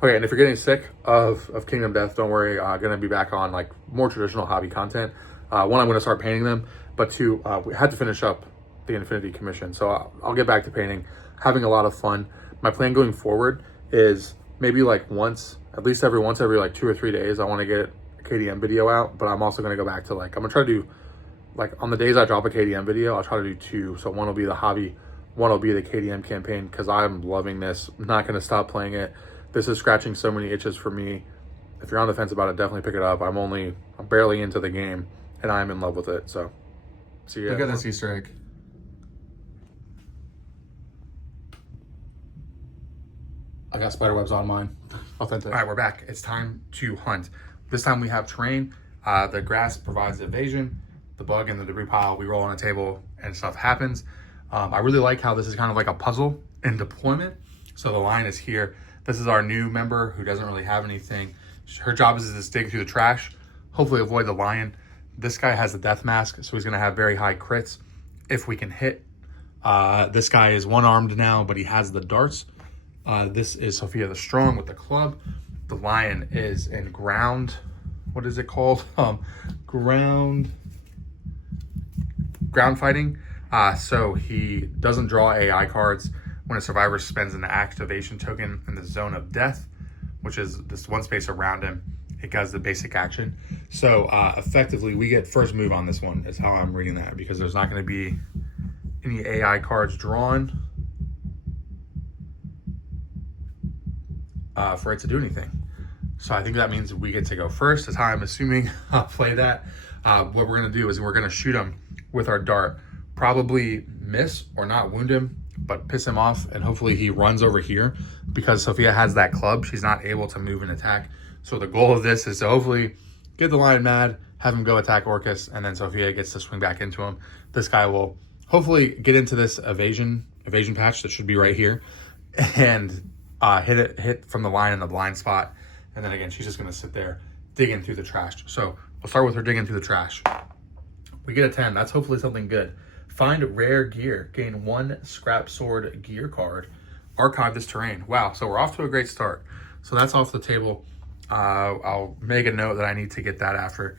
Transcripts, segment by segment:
Okay, and if you're getting sick of Kingdom Death, don't worry. Going to be back on like more traditional hobby content. One, I'm going to start painting them, but two, we had to finish up the Infinity Commission. So I'll get back to painting, having a lot of fun. My plan going forward is maybe like at least every like 2 or 3 days, I want to get a KDM video out, but I'm also going to go back to like, I'm going to try to do like on the days I drop a KDM video, I'll try to do 2. So one will be the hobby, one will be the KDM campaign, because I'm loving this. I'm not going to stop playing it. This is scratching so many itches for me. If you're on the fence about it, definitely pick it up. I'm barely into the game, and I'm in love with it. So, see ya. Look at this Easter egg. I got spider webs on mine. Authentic. All right, we're back. It's time to hunt. This time we have terrain. The grass provides evasion. The bug and the debris pile, we roll on a table and stuff happens. I really like how this is kind of like a puzzle in deployment. So the line is here. This is our new member who doesn't really have anything. Her job is to dig through the trash, hopefully avoid the lion. This guy has the death mask, so he's gonna have very high crits if we can hit. This guy is one-armed now, but he has the darts. This is Sophia the Strong with the club. The lion is in ground, what is it called? Ground fighting. So he doesn't draw AI cards when a survivor spends an activation token in the zone of death, which is this one space around him. It does the basic action. So effectively, we get first move on this one, is how I'm reading that, because there's not going to be any AI cards drawn for it to do anything. So I think that means we get to go first, is how I'm assuming I'll play that. What we're going to do is we're going to shoot him with our dart. Probably miss or not wound him, but piss him off, and hopefully he runs over here. Because Sophia has that club, she's not able to move and attack. So the goal of this is to hopefully get the lion mad, have him go attack Orcus, and then Sophia gets to swing back into him. This guy will hopefully get into this evasion patch that should be right here, and hit from the line in the blind spot. And then again, she's just going to sit there digging through the trash. So we'll start with her digging through the trash. We get a 10. That's hopefully something good. Find rare gear. Gain 1 scrap sword gear card. Archive this terrain. Wow, so we're off to a great start. So that's off the table. I'll make a note that I need to get that after.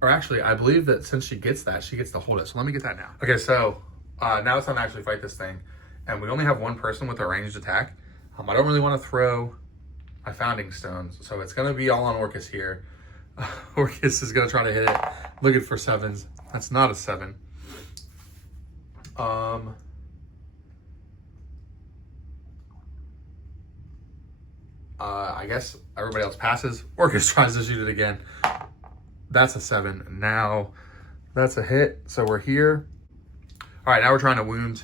Or actually, I believe that since she gets that, she gets to hold it. So let me get that now. Okay, so now it's time to actually fight this thing. And we only have one person with a ranged attack. I don't really want to throw my founding stones. So it's going to be all on Orcus here. Orcus is going to try to hit it. Looking for 7s. That's not a 7. I guess everybody else passes. Orcus tries to shoot it again. That's a 7. Now that's a hit. So we're here. All right, now we're trying to wound.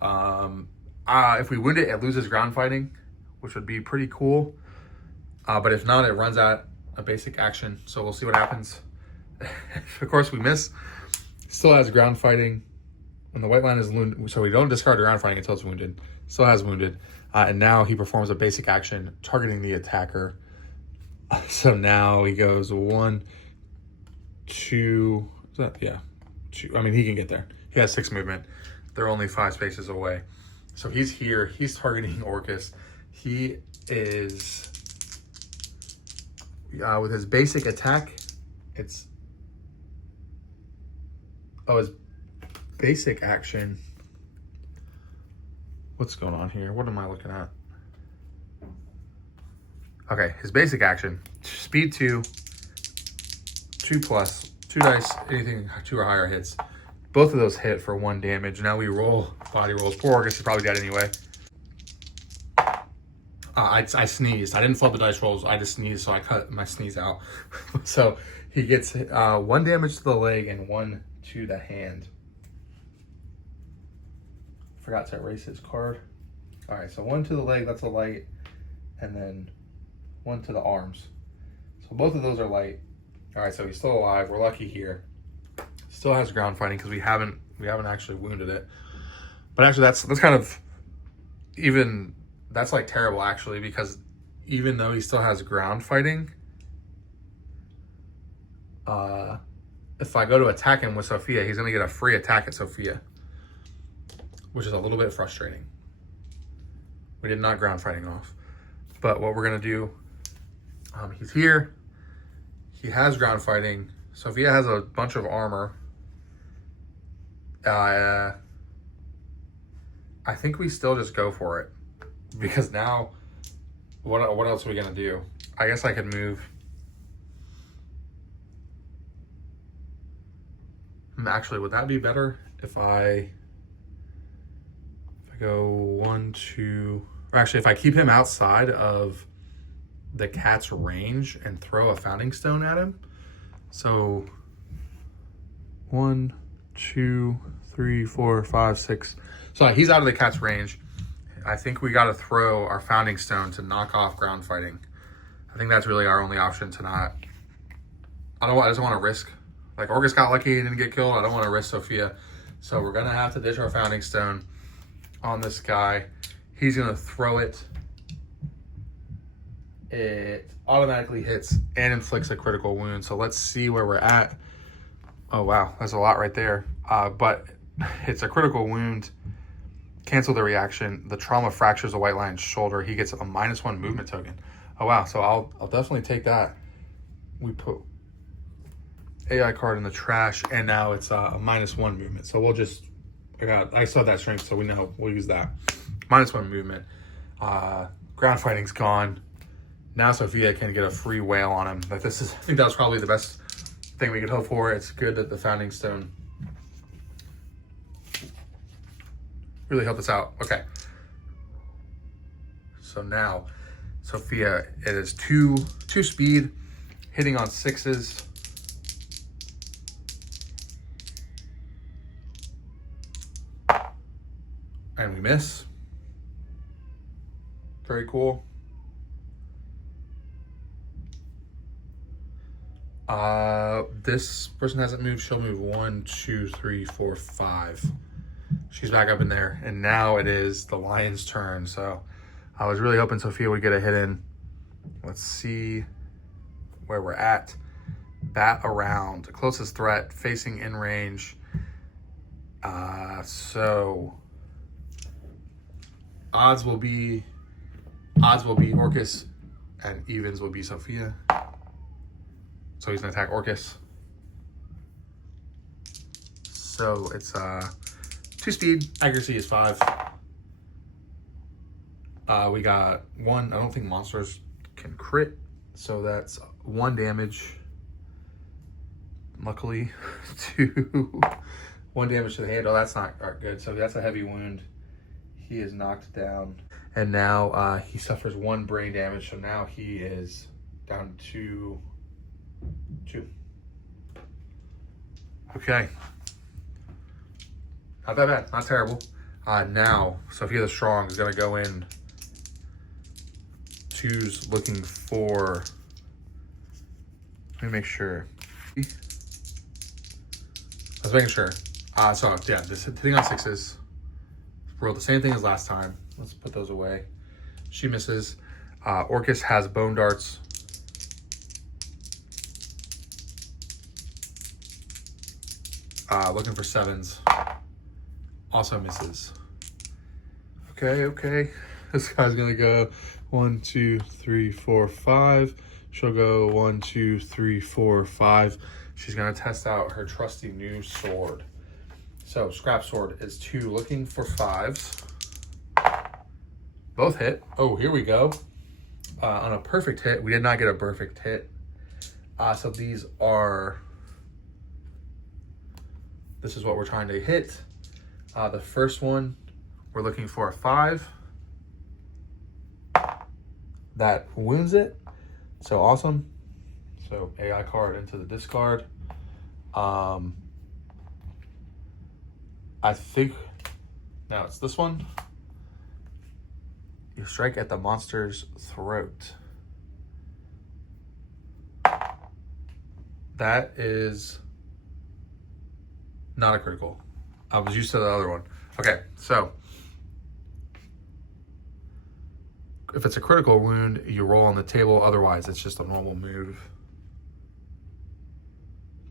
If we wound it, it loses ground fighting, which would be pretty cool. But if not, it runs out a basic action. So we'll see what happens. Of course, we miss. Still has ground fighting. When the white line is wounded, so we don't discard ground fighting until it's wounded. Still has wounded. And now he performs a basic action targeting the attacker. So now he goes 1, 2. Is that, yeah, 2. I mean, he can get there. He has 6 movement. They're only 5 spaces away. So he's here. He's targeting Orcus. He is with his basic attack. It's his basic action. What's going on here? What am I looking at? Okay, his basic action, speed 2, 2+, 2 dice, anything 2 or higher hits. Both of those hit for 1 damage. Now we roll body rolls. Poor Orcus is probably dead anyway. I sneezed. I didn't flip the dice rolls. I just sneezed, so I cut my sneeze out. So he gets 1 damage to the leg and 1 to the hand. Forgot to erase his card. All right, so 1 to the leg, that's a light, and then 1 to the arms. So both of those are light. All right, so he's still alive. We're lucky here. Still has ground fighting because we haven't actually wounded it. But actually, that's kind of even, that's like terrible actually, because even though he still has ground fighting, if I go to attack him with Sophia, he's gonna get a free attack at Sophia, which is a little bit frustrating. We did not ground fighting off. But what we're gonna do, he's here. He has ground fighting. Sophia has a bunch of armor. I think we still just go for it, because now, what else are we gonna do? I guess I could move. Actually, would that be better if I go 1, 2, or actually if I keep him outside of the cat's range and throw a founding stone at him? So 1, 2, 3, 4, 5, 6. So he's out of the cat's range. I think we got to throw our founding stone to knock off ground fighting. I think that's really our only option to not. I just want to risk. Like, Orcus got lucky and didn't get killed. I don't want to risk Sophia. So we're going to have to dish our founding stone on this guy. He's going to throw it. It automatically hits and inflicts a critical wound. So let's see where we're at. Oh, wow. That's a lot right there. But it's a critical wound. Cancel the reaction. The trauma fractures the white lion's shoulder. He gets a -1 movement token. Oh, wow. So I'll definitely take that. We put AI card in the trash, and now it's a -1 movement. So we'll just, I still have that strength, so we know we'll use that. -1 movement. Ground fighting's gone. Now Sophia can get a free whale on him. Like, I think that was probably the best thing we could hope for. It's good that the founding stone really helped us out. Okay. So now, Sophia, it is 2 speed, hitting on 6s. And we miss. Very cool. This person hasn't moved. She'll move 1, 2, 3, 4, 5. She's back up in there. And now it is the lion's turn. So I was really hoping Sophia would get a hit in. Let's see where we're at. Bat around. Closest threat, facing in range. So odds will be Orcus, and evens will be Sophia. So he's gonna attack Orcus. So it's 2 speed, accuracy is 5. We got 1. I don't think monsters can crit, so that's 1 damage. Luckily, 2. 1 damage to the hand. Oh, that's not good. So that's a heavy wound. He is knocked down, and now he suffers 1 brain damage. So now he is down to 2. Okay. Not that bad. Not terrible. Now, Sophia the Strong is going to go in. 2's looking for... Let me make sure. I was making sure. So, yeah, this hitting on 6s. Roll the same thing as last time. Let's put those away. She misses. Orcus has bone darts. Looking for 7s. Also misses. Okay. This guy's gonna go 1, 2, 3, 4, 5. She'll go 1, 2, 3, 4, 5. She's gonna test out her trusty new sword. So scrap sword is 2, looking for 5s. Both hit. Oh, here we go. On a perfect hit. We did not get a perfect hit. So these are... This is what we're trying to hit. The first one, we're looking for a 5. That wounds it. So awesome. So AI card into the discard. I think now it's this one. You strike at the monster's throat. That is not a critical. I was used to the other one. Okay, so if it's a critical wound, you roll on the table. Otherwise, it's just a normal move.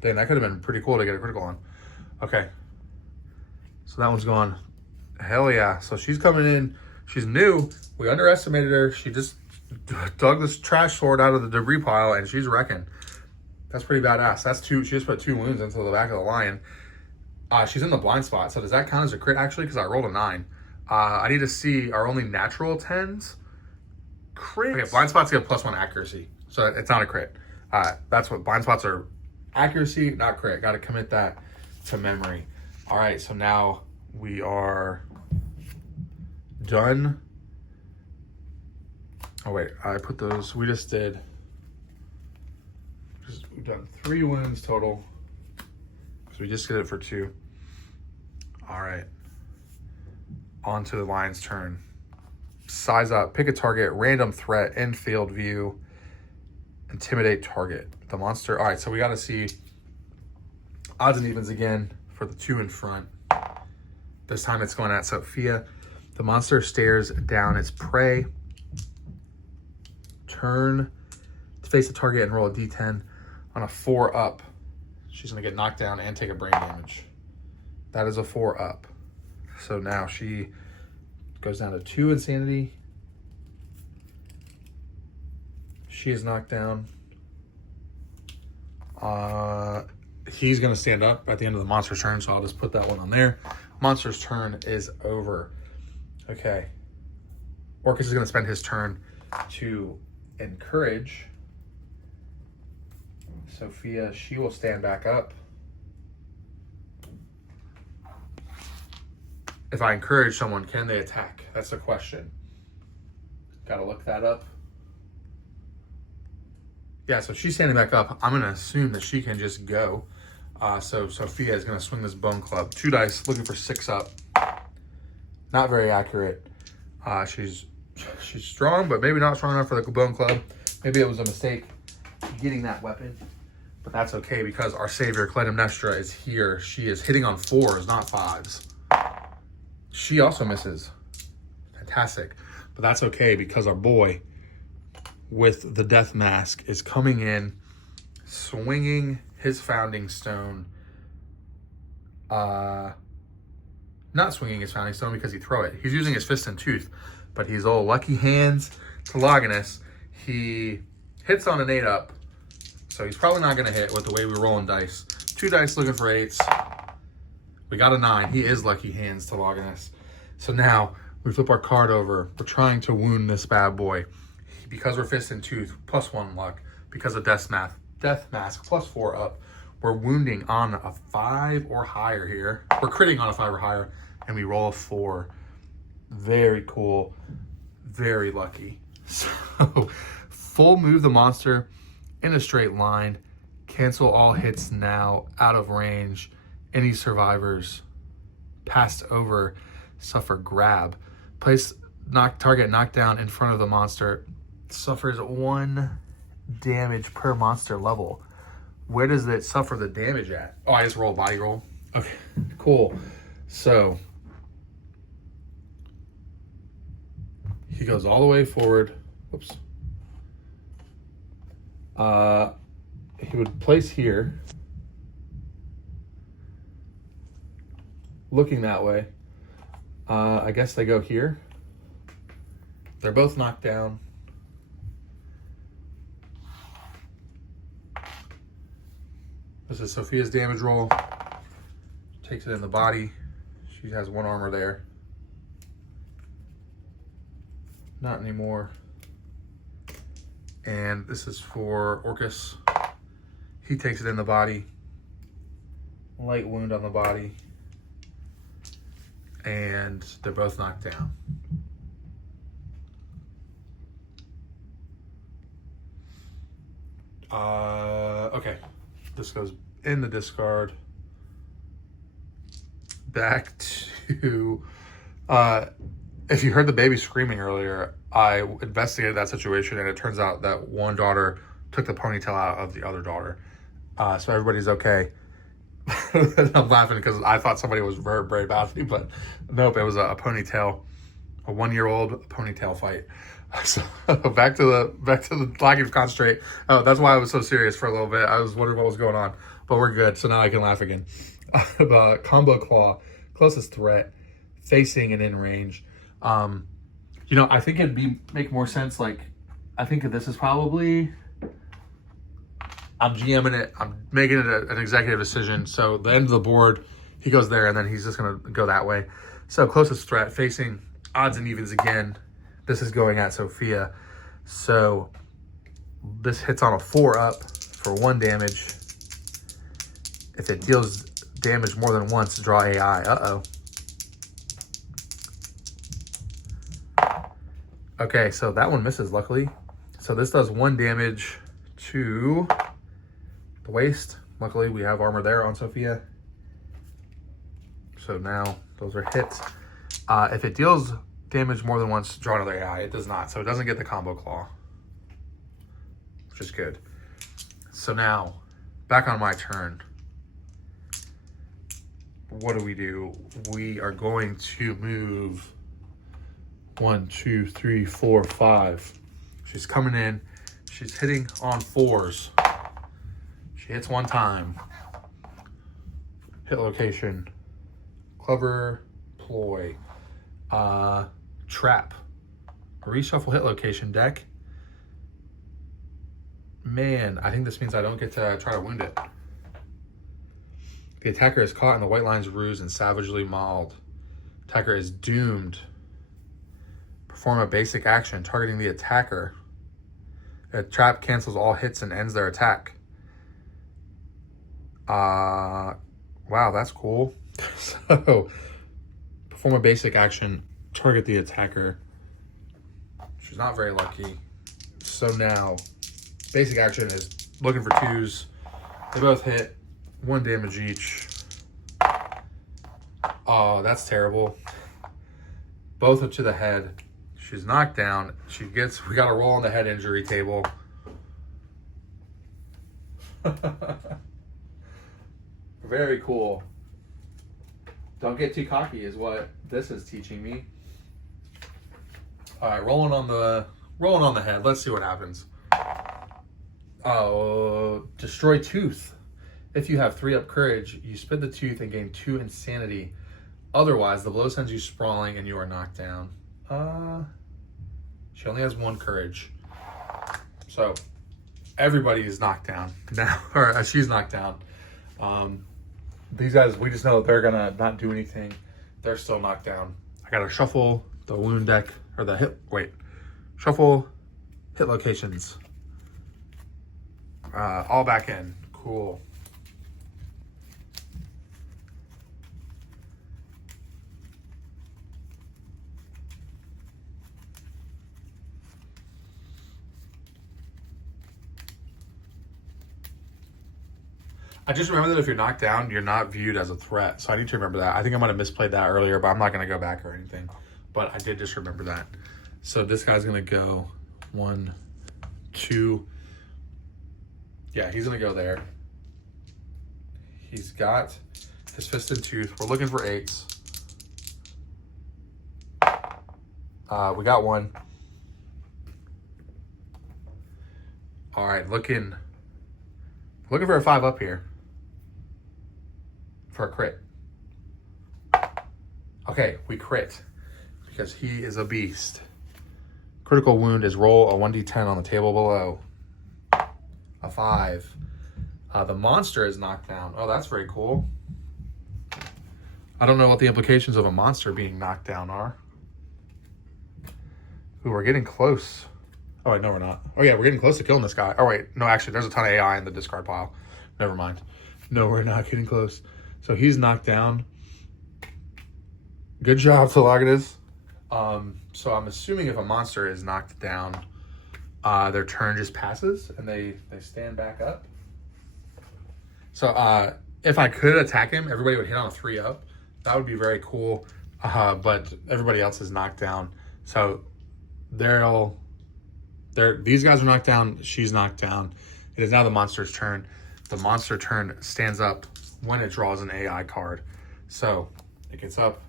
Dang, that could have been pretty cool to get a critical on. Okay. So that one's gone. Hell yeah. So she's coming in. She's new. We underestimated her. She just dug this trash sword out of the debris pile, and she's wrecking. That's pretty badass. That's two. She just put 2 wounds into the back of the lion. She's in the blind spot. So does that count as a crit, actually? Because I rolled a 9. I need to see our only natural 10s. Crit. Okay, blind spots get +1 accuracy. So it's not a crit. That's what blind spots are. Accuracy, not crit. Got to commit that to memory. All right, so now we are done. Oh, wait. I put those. We just did. We've done 3 wounds total. So we just did it for 2. All right. On to the lion's turn. Size up, pick a target, random threat, in field view, intimidate target. The monster. All right, so we got to see odds and evens again for the 2 in front. This time it's going at Sophia. The monster stares down its prey. Turn to face the target and roll a d10. On a 4 up, she's going to get knocked down and take a brain damage. That is a 4 up. So now she goes down to 2 insanity. She is knocked down. He's going to stand up at the end of the monster's turn, so I'll just put that one on there. Monster's turn is over. Okay. Orcus is going to spend his turn to encourage Sophia. She will stand back up. If I encourage someone, can they attack? That's the question. Got to look that up. Yeah, so she's standing back up. I'm going to assume that she can just go. So Sophia is going to swing this bone club. 2 dice, looking for 6 up. Not very accurate. She's strong, but maybe not strong enough for the bone club. Maybe it was a mistake getting that weapon. But that's okay because our savior, Clytemnestra, is here. She is hitting on 4s, not 5s. She also misses. Fantastic. But that's okay because our boy with the death mask is coming in, swinging his founding stone. Not swinging his founding stone because he throw it. He's using his fist and tooth, but he's all lucky hands to Toginus. He hits on an 8 up, so he's probably not going to hit with the way we're rolling dice. 2 dice looking for 8s. We got a 9. He is lucky hands to Toginus. So now we flip our card over. We're trying to wound this bad boy. Because we're fist and tooth, +1 luck. Because of death mask, +4 up. We're wounding on a 5 or higher here. We're critting on a 5 or higher, and we roll a 4. Very cool. Very lucky. So, full move the monster in a straight line. Cancel all hits now. Out of range. Any survivors passed over suffer grab. Place target knockdown in front of the monster. Suffers 1 damage per monster level. Where does it suffer the damage at? Oh, I just roll body roll. Okay, cool. So he goes all the way forward. Whoops. He would place here, looking that way. I guess they go here. They're both knocked down. This is Sophia's damage roll. Takes it in the body. She has 1 armor there. Not anymore. And this is for Orcus. He takes it in the body. Light wound on the body. And they're both knocked down. Okay. This goes in the discard. Back to, if you heard the baby screaming earlier, I investigated that situation, and it turns out that one daughter took the ponytail out of the other daughter. So everybody's okay. I'm laughing because I thought somebody was very, very badly, but nope, it was a ponytail, a 1-year-old ponytail fight. So back to the lack of concentrate. Oh, that's why I was so serious for a little bit. I was wondering what was going on, but we're good. So now I can laugh again. The combo claw, closest threat, facing and in range. I think it'd make more sense like I think this is probably, I'm GMing it. I'm making it an executive decision. So the end of the board, he goes there, and then he's just going to go that way. So closest threat, facing odds and evens again. This is going at Sophia. So this hits on a 4 up for 1 damage. If it deals damage more than once, draw AI. Uh-oh. Okay, so that one misses, luckily. So this does 1 damage to the waist. Luckily, we have armor there on Sophia. So now those are hits. If it deals damage more than once, draw another AI. It does not, so it doesn't get the combo claw, which is good. So now, back on my turn. What do? We are going to move 1, 2, 3, 4, 5. She's coming in. She's hitting on 4s. She hits 1 time. Hit location. Clever ploy. Trap. Reshuffle hit location deck. Man, I think this means I don't get to try to wound it. The attacker is caught in the white line's ruse and savagely mauled. Attacker is doomed. Perform a basic action targeting the attacker. A trap cancels all hits and ends their attack. Wow, that's cool. So, perform a basic action, target the attacker. She's not very lucky. So now, basic action is looking for 2s. They both hit. 1 damage each. Oh, that's terrible. Both up to the head. She's knocked down. We got to roll on the head injury table. Very cool. Don't get too cocky is what this is teaching me. All right, rolling on the head. Let's see what happens. Oh, destroy tooth. If you have 3 up courage, you spit the tooth and gain 2 insanity. Otherwise, the blow sends you sprawling and you are knocked down. She only has 1 courage. So everybody is knocked down now, or she's knocked down. These guys, we just know that they're gonna not do anything. They're still knocked down. I gotta shuffle the wound deck, or the hit, shuffle hit locations. All back in, cool. I just remember that if you're knocked down, you're not viewed as a threat. So I need to remember that. I think I might have misplayed that earlier, but I'm not going to go back or anything. But I did just remember that. So this guy's going to go 1, 2. Yeah, he's going to go there. He's got his fist and tooth. We're looking for 8s. We got 1. All right, looking for a 5 up here. For a crit. Okay, we crit because he is a beast. Critical wound is roll a 1d10 on the table below. A 5. The monster is knocked down. Oh, that's very cool. I don't know what the implications of a monster being knocked down are. Ooh, we're getting close. Oh, wait, no, we're not. Oh, yeah, we're getting close to killing this guy. Oh, wait, no, actually, there's a ton of AI in the discard pile. Never mind. No, we're not getting close. So he's knocked down. Good job, Toginus. So I'm assuming if a monster is knocked down, their turn just passes and they stand back up. So if I could attack him, everybody would hit on a 3 up. That would be very cool. But everybody else is knocked down. So these guys are knocked down. She's knocked down. It is now the monster's turn. The monster turn stands up when it draws an AI card. So it gets up,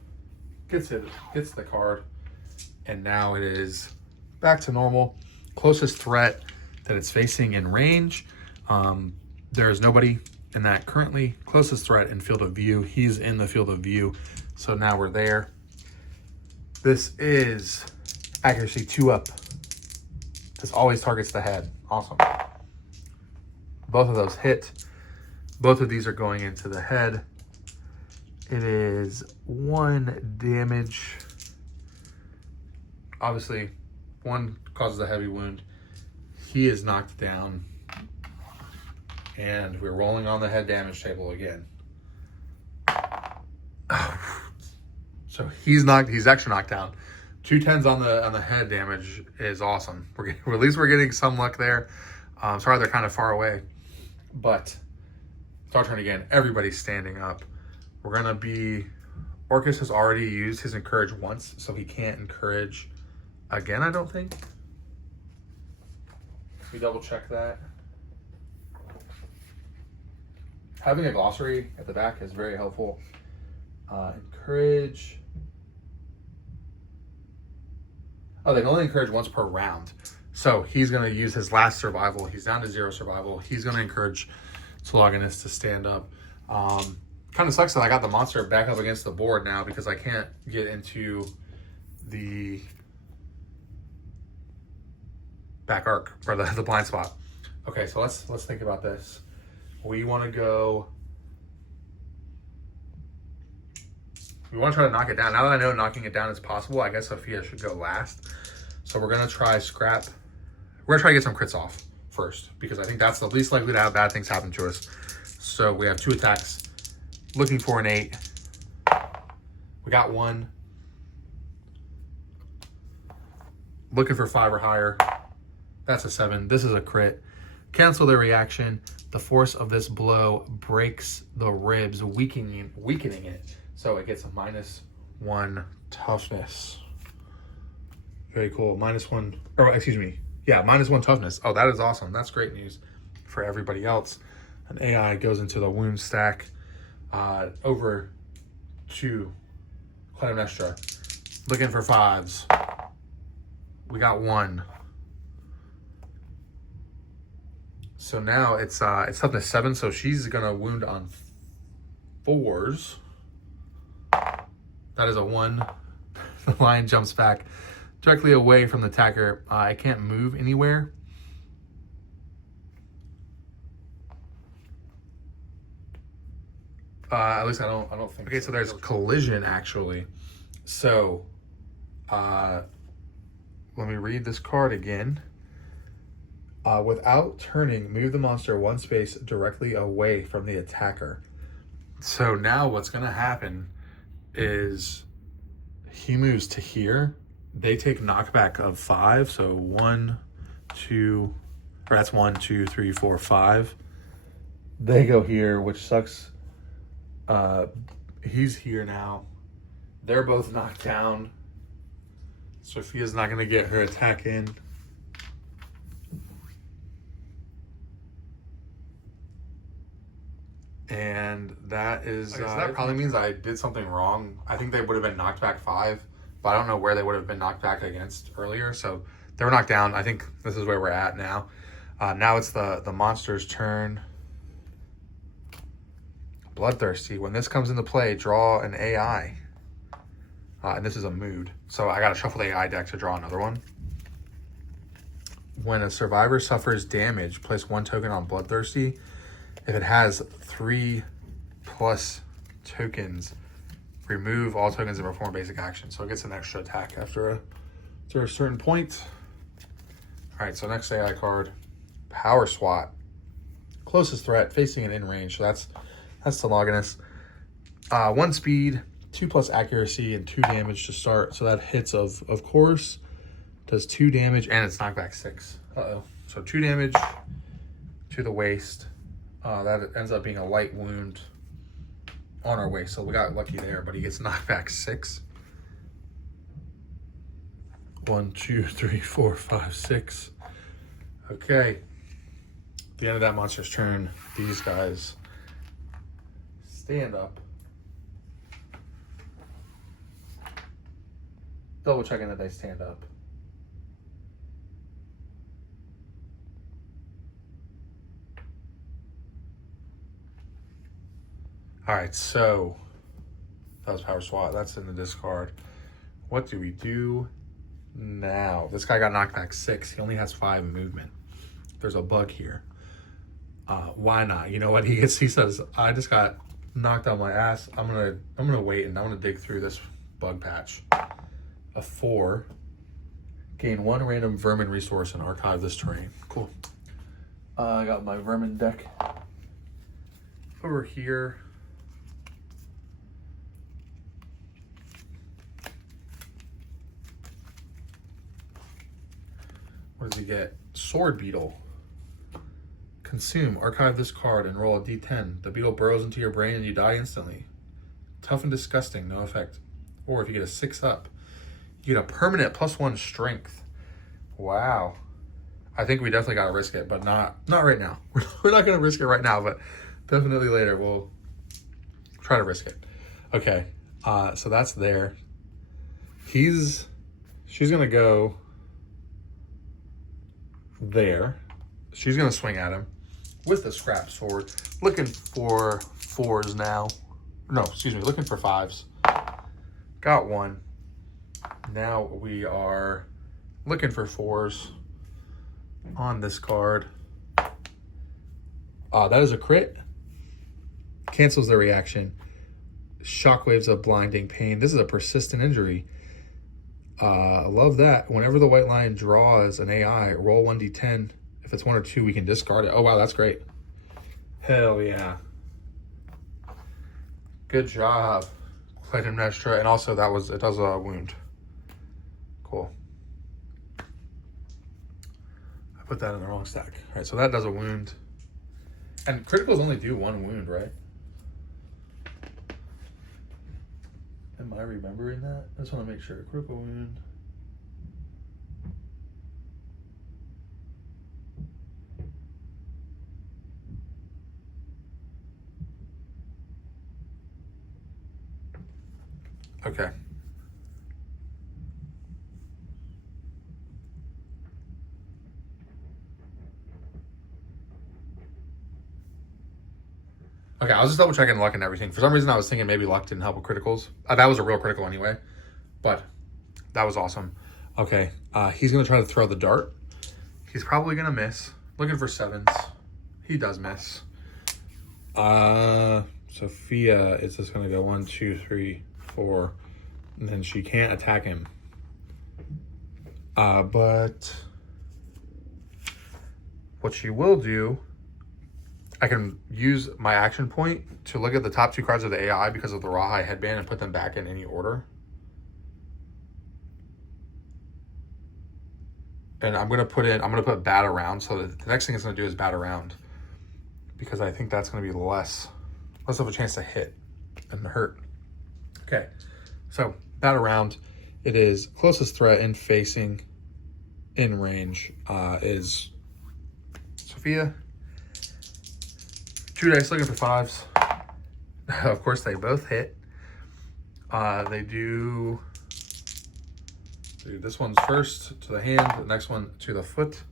gets the card, and now it is back to normal. Closest threat that it's facing in range. There is nobody in that currently. Closest threat in field of view. He's in the field of view. So now we're there. This is accuracy 2 up. This always targets the head. Awesome. Both of those hit. Both of these are going into the head. It is 1 damage. Obviously, 1 causes a heavy wound. He is knocked down. And we're rolling on the head damage table again. So he's actually knocked down. 2 10s on the head damage is awesome. At least we're getting some luck there. Sorry, they're kind of far away. But it's our turn again. Everybody's standing up. We're gonna be. Orcus has already used his encourage once, so he can't encourage again, I don't think. We double check that. Having a glossary at the back is very helpful. Encourage. Oh, they can only encourage once per round. So he's going to use his last survival. He's down to 0 survival. He's going to encourage Toginus to stand up. Kind of sucks that I got the monster back up against the board now because I can't get into the back arc or the blind spot. Okay, so let's think about this. We want to go. We want to try to knock it down. Now that I know knocking it down is possible, I guess Sophia should go last. So we're going to try scrap. We're going to try to get some crits off first because I think that's the least likely to have bad things happen to us. So we have 2 attacks. Looking for an 8. We got 1. Looking for 5 or higher. That's a 7. This is a crit. Cancel their reaction. The force of this blow breaks the ribs, weakening it. So it gets a -1 toughness. Very cool. -1, or excuse me. Yeah, -1 toughness. Oh, that is awesome. That's great news for everybody else. An AI goes into the wound stack. Over to Clytemnestra. Looking for 5s. We got 1. So now it's toughness 7, so she's gonna wound on 4s. That is a 1. The lion jumps back directly away from the attacker. I can't move anywhere. At least I don't think. Okay, so there's collision actually. So, let me read this card again. Without turning, move the monster 1 space directly away from the attacker. So now what's gonna happen is he moves to here. They take knockback of 5. So 1, 2, or that's 1, 2, 3, 4, 5. They go here, which sucks. He's here now. They're both knocked down. Sophia's not going to get her attack in. And that is... so that probably means I did something wrong. I think they would have been knocked back 5, but I don't know where they would have been knocked back against earlier. So they were knocked down. I think this is where we're at now. Now it's the monster's turn. Bloodthirsty. When this comes into play, draw an AI. And this is a mood. So I got to shuffle the AI deck to draw another one. When a survivor suffers damage, place 1 token on Bloodthirsty. If it has 3+ tokens, remove all tokens and perform basic action. So it gets an extra attack after a certain point. All right, so next AI card, Power Swat. Closest threat, facing an in range. So that's Toginus. 1 speed, 2+ accuracy, and 2 damage to start. So that hits of course. Does 2 damage, and it's knockback 6. So 2 damage to the waist. That ends up being a light wound on our waist. So we got lucky there, but he gets knockback 6. 1, 2, 3, 4, 5, 6. Okay. At the end of that monster's turn, these guys stand up. Double checking that they stand up. All right, so that was Power Swat. That's in the discard. What do we do Now, this guy got knocked back 6. He only has 5 movement. There's a bug here. Why not? You know what? He says, I just got knocked on my ass. I'm gonna wait and I'm gonna dig through this bug patch. A 4. Gain 1 random vermin resource and archive this terrain. Cool. I got my vermin deck over here. What does he get? Sword Beetle. Consume. Archive this card and roll a d10. The beetle burrows into your brain and you die instantly. Tough and disgusting. No effect. Or if you get a 6-up, you get a permanent +1 strength. Wow. I think we definitely got to risk it, but not right now. We're not going to risk it right now, but definitely later we'll try to risk it. Okay. So that's there. She's going to go there. She's going to swing at him with the scrap sword. Looking for 4s now. No, excuse me. Looking for 5s. Got 1. Now we are looking for 4s on this card. That is a crit. Cancels the reaction. Shockwaves of blinding pain. This is a persistent injury. I love that. Whenever the white lion draws an AI, roll 1d10. If it's 1 or 2, we can discard it. Oh, wow, that's great. Hell yeah. Good job, Clytemnestra. And also, it does a wound. Cool. I put that in the wrong stack. All right, so that does a wound. And criticals only do 1 wound, right? Am I remembering that? I just want to make sure. Critical wound. Okay. Okay, I was just double checking luck and everything. For some reason, I was thinking maybe luck didn't help with criticals. That was a real critical anyway, but that was awesome. Okay, he's going to try to throw the dart. He's probably going to miss. Looking for 7s. He does miss. Sophia is just going to go 1, 2, 3, 4, and then she can't attack him. But what she will do, I can use my action point to look at the top 2 cards of the AI because of the Rawhide headband and put them back in any order. And I'm gonna put bat around. So the next thing it's gonna do is bat around, because I think that's gonna be less of a chance to hit and hurt. Okay, so bat around. It is closest threat in facing in range is Sophia. 2 dice looking for 5s. Of course, they both hit. They do this one's first to the hand, the next one to the foot.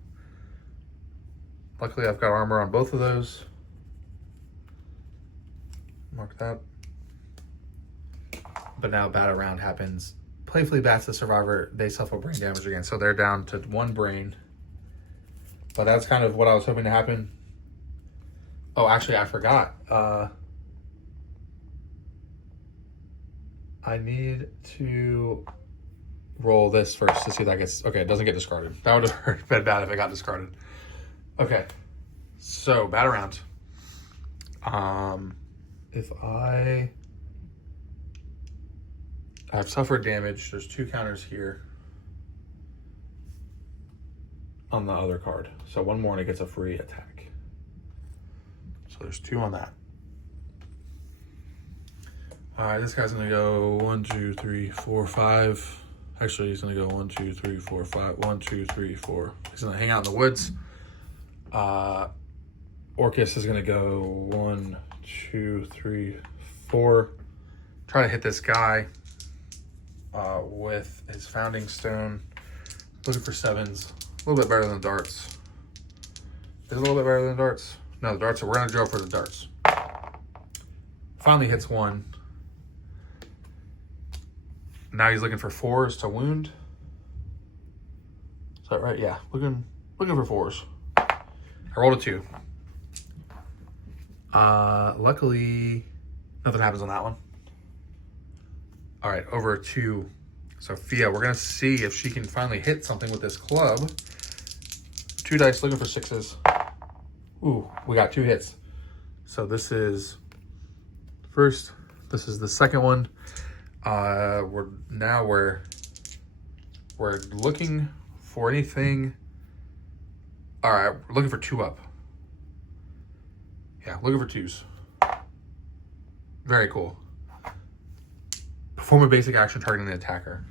Luckily, I've got armor on both of those. Mark that. But now bat around happens. Playfully bats the survivor. They suffer brain damage again. So they're down to 1 brain. But that's kind of what I was hoping to happen. Oh, actually, I forgot. I need to roll this first to see if that gets... Okay, it doesn't get discarded. That would have been bad if it got discarded. Okay. So, bat around. If I've suffered damage. There's 2 counters here on the other card. So 1 more and it gets a free attack. So there's 2 on that. All right, this guy's gonna go 1, 2, 3, 4, 5. Actually, he's gonna go 1, 2, 3, 4, 5. 1, 2, 3, 4. He's gonna hang out in the woods. Orcus is gonna go 1, 2, 3, 4. Try to hit this guy with his founding stone. Looking for 7s. A little bit better than the darts. Is it a little bit better than the darts? No, the darts. We're gonna go for the darts. Finally hits 1. Now he's looking for 4s to wound. that right? Yeah, looking for 4s. I rolled a 2. Luckily, nothing happens on that one. All right, over to Sophia. We're gonna see if she can finally hit something with this club. 2 dice, looking for 6s. Ooh, we got 2 hits. So this is first. This is the second one. We're looking for anything. All right, we're looking for 2 up. Yeah, looking for 2s. Very cool. Perform a basic action targeting the attacker.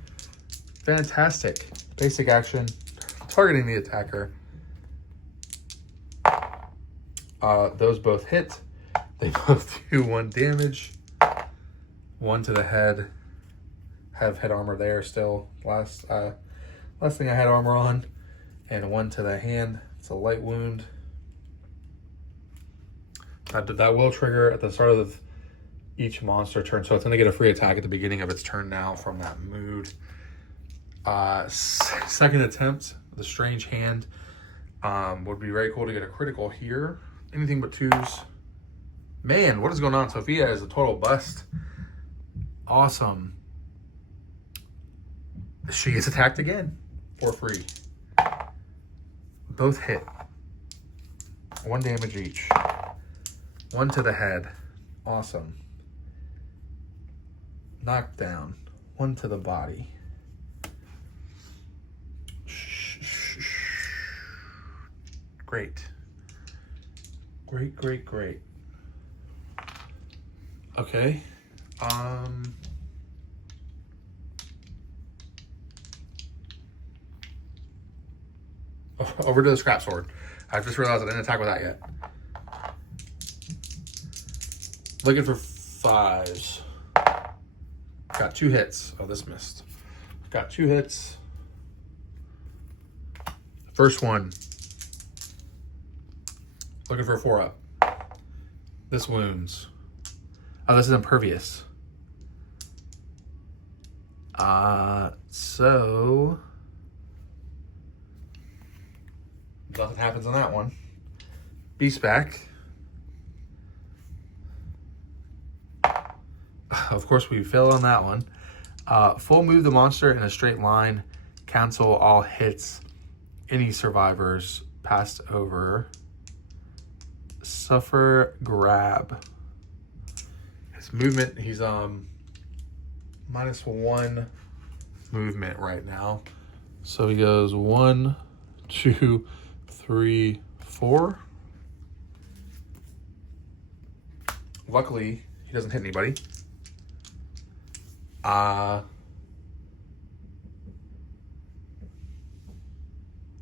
Fantastic. Basic action targeting the attacker. Those both hit. They both do 1 damage. 1 to the head. Have head armor there still. Last thing I had armor on. And 1 to the hand. It's a light wound. That will trigger at the start of each monster turn. So it's going to get a free attack at the beginning of its turn now from that mood. Second attempt, the strange hand. Would be very cool to get a critical here. Anything but 2s. Man, what is going on? Sophia is a total bust. Awesome. She gets attacked again for free. Both hit. 1 damage each. 1 to the head. Awesome. Knockdown. 1 to the body. Great. Great. Okay. Over to the scrap sword. I just realized I didn't attack with that yet. Looking for 5s. Got 2 hits. Oh, this missed. Got 2 hits. First one. Looking for a 4-up. This wounds. Oh, this is impervious. So nothing happens on that one. Beast back. Of course, we fail on that one. Full move the monster in a straight line. Cancel all hits. Any survivors passed over. Suffer grab. His movement, he's -1 movement right now. So he goes 1, 2, 3, 4. Luckily, he doesn't hit anybody.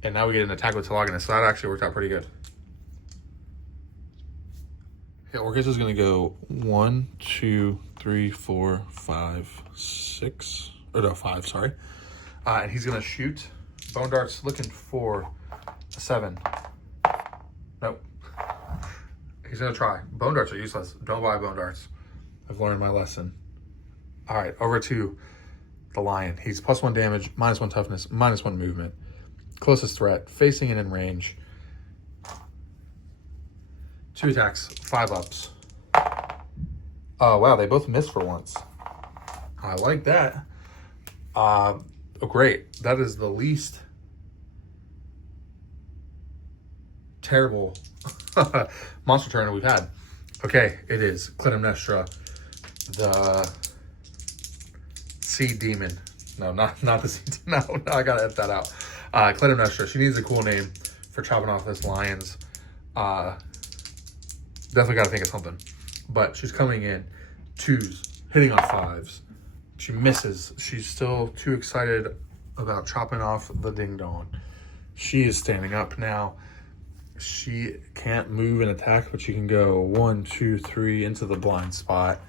And now we get an attack with Toginus, so that actually worked out pretty good. Okay, Orcus is going to go 1, 2, 3, 4, 5, 6. Or no, 5, sorry. And he's going to shoot. Bone darts looking for a 7. Nope. He's going to try. Bone darts are useless. Don't buy bone darts. I've learned my lesson. All right, over to the lion. He's +1 damage, -1 toughness, -1 movement. Closest threat, facing and in range. 2 attacks, 5 ups. Oh, wow, they both missed for once. I like that. Oh, great. That is the least terrible monster turn we've had. Okay, it is Clytemnestra, the sea demon. No, not the sea demon. No, I gotta edit that out. Clytemnestra, she needs a cool name for chopping off this lion's. Definitely gotta think of something. But she's coming in 2s, hitting on 5s. She misses. She's still too excited about chopping off the ding dong. She is standing up now. She can't move and attack, but she can go 1, 2, 3 into the blind spot.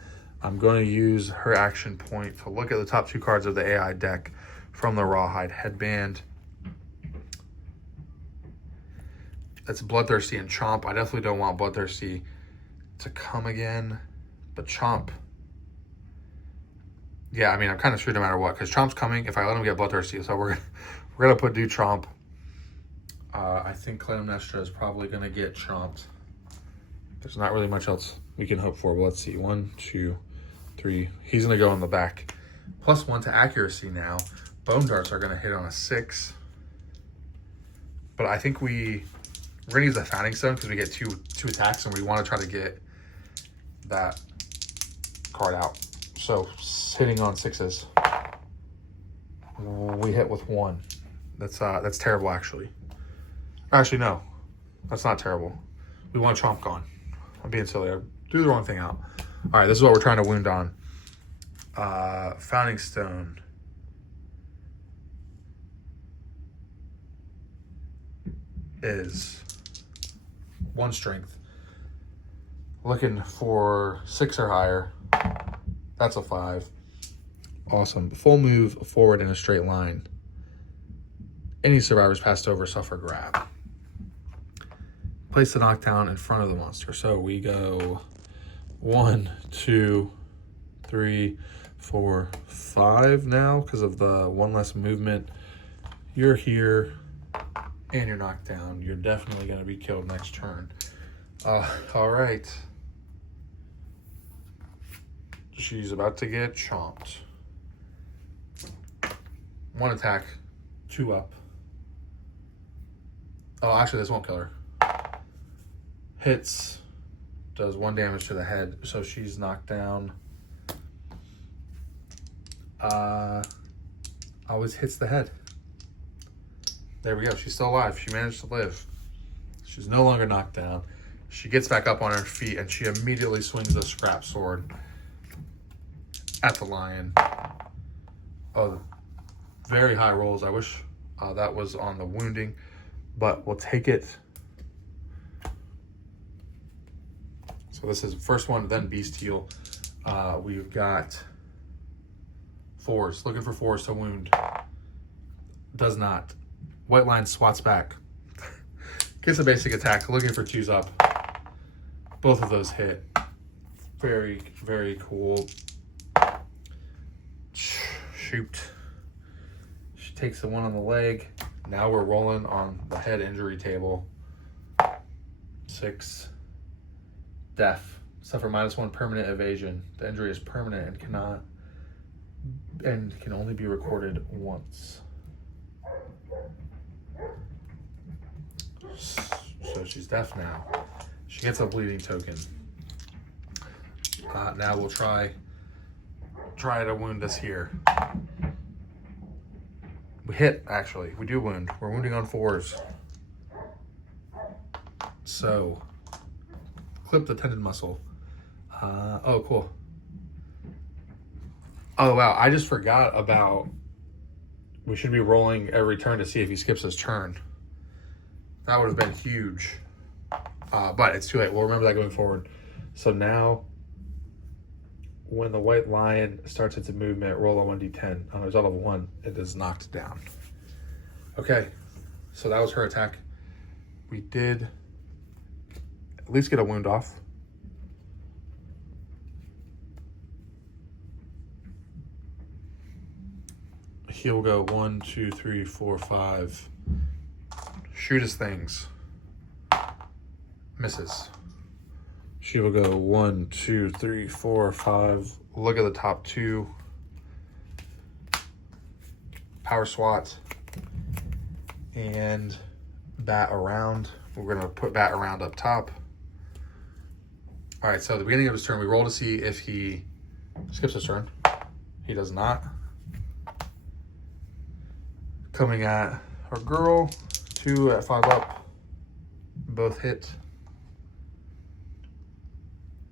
I'm going to use her action point to look at the top 2 cards of the AI deck from the Rawhide Headband. That's Bloodthirsty and Chomp. I definitely don't want Bloodthirsty to come again, but Chomp. Yeah, I mean, I'm kind of screwed no matter what, because Chomp's coming if I let him get Bloodthirsty. So we're gonna put Chomp I think Clytemnestra is probably going to get chomped. There's not really much else we can hope for. But let's see. 1, 2, 3. He's going to go on the back. +1 to accuracy now. Bone darts are going to hit on a 6. But I think we're going to use the founding stone because we get two attacks and we want to try to get that card out. So hitting on 6s. We hit with 1. That's terrible, actually. Actually, no. That's not terrible. We want Chomp gone. I'm being silly. I threw the wrong thing out. All right, this is what we're trying to wound on. Founding stone. Is 1 strength. Looking for 6 or higher. That's a 5. Awesome. Full move forward in a straight line. Any survivors passed over suffer grab. Place the knockdown in front of the monster. So we go 1, 2, 3, 4, 5 now because of the 1 less movement. You're here and you're knocked down. You're definitely going to be killed next turn. All right. She's about to get chomped. 1 attack, 2 up. Oh, actually, this won't kill her. Hits, does 1 damage to the head, so she's knocked down. Always hits the head. There we go. She's still alive. She managed to live. She's no longer knocked down. She gets back up on her feet, and she immediately swings the scrap sword at the lion. Oh, very high rolls. I wish that was on the wounding, but we'll take it. So this is first one, then beast heal. We've got 4s. Looking for 4s to wound. Does not. White line swats back. Gets a basic attack. Looking for 2s up. Both of those hit. Very, very cool. Shoot. She takes the 1 on the leg. Now we're rolling on the head injury table. 6. Death. Suffer -1 permanent evasion. The injury is permanent and can only be recorded once. So she's deaf now. She gets a bleeding token. Now we'll try to wound us here. We hit, actually. We do wound. We're wounding on 4s. So, clip the tendon muscle. Oh, cool. Oh, wow. I just forgot about... We should be rolling every turn to see if he skips his turn. That would have been huge. But it's too late. We'll remember that going forward. So now, when the white lion starts its movement, roll a 1d10. On a result of 1, it is knocked down. Okay, so that was her attack. We did at least get a wound off. He'll go 1, 2, 3, 4, 5. Shoot his things. Misses. She will go 1, 2, 3, 4, 5. Look at the top 2. Power swat. And bat around. We're going to put bat around up top. All right, so at the beginning of his turn, we roll to see if he skips his turn. He does not. Coming at our girl. 2 at 5 up. Both hit.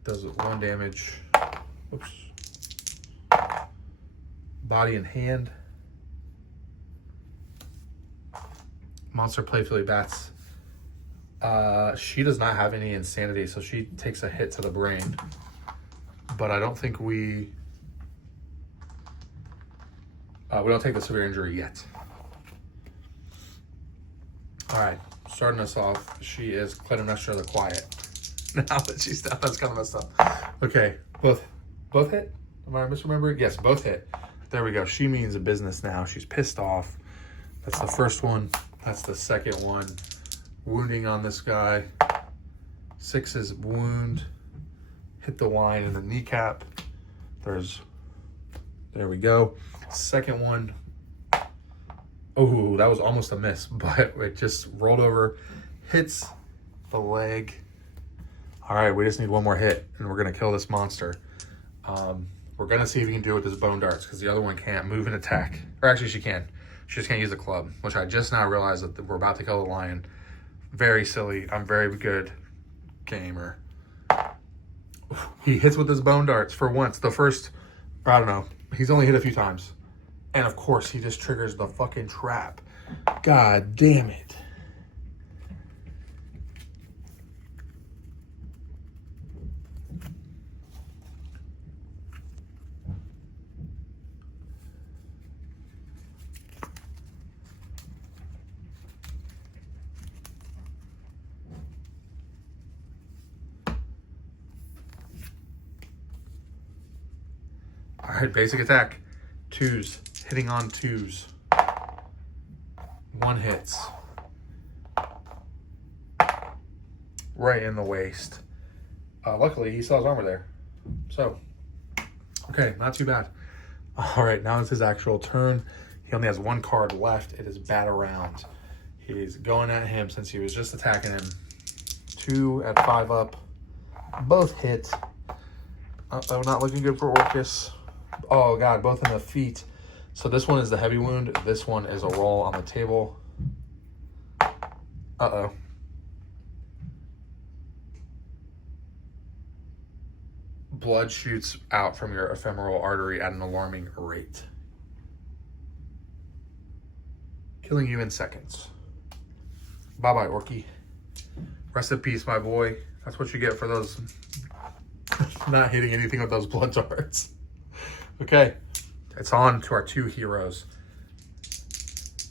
Does 1 damage. Oops. Body and hand. Monster playfully bats. She does not have any insanity, so she takes a hit to the brain. But I don't think we don't take the severe injury yet. All right, starting us off, she is Clytemnestra the Quiet. Now that she's done, that's kind of messed up. Okay, both hit? Am I misremembering? Yes, both hit. There we go. She means a business now. She's pissed off. That's the first one. That's the second one. Wounding on this guy. 6's wound. Hit the line in the kneecap. There we go. Second one. Oh, that was almost a miss, but it just rolled over, hits the leg. All right, we just need one more hit, and we're gonna kill this monster. We're gonna see if we can do it with his bone darts, because the other one can't move and attack. Or actually, she can. She just can't use the club, which I just now realized that we're about to kill the lion. Very silly. I'm very good gamer. He hits with his bone darts for once. The first, or I don't know, he's only hit a few times. And of course, he just triggers the fucking trap. God damn it. All right, basic attack. 2s, hitting on 2s. 1 hits. Right in the waist. Luckily, he still has armor there. So, okay, not too bad. All right, now it's his actual turn. He only has 1 card left. It is bat around. He's going at him since he was just attacking him. 2 at 5 up. Both hit. Uh-oh, not looking good for Orcus. Oh God, both in the feet. So this one is the heavy wound. This one is a roll on the table. Uh-oh. Blood shoots out from your ephemeral artery at an alarming rate, killing you in seconds. Bye-bye, Orky. Rest in peace, my boy. That's what you get for those not hitting anything with those blood darts. Okay, it's on to our 2 heroes.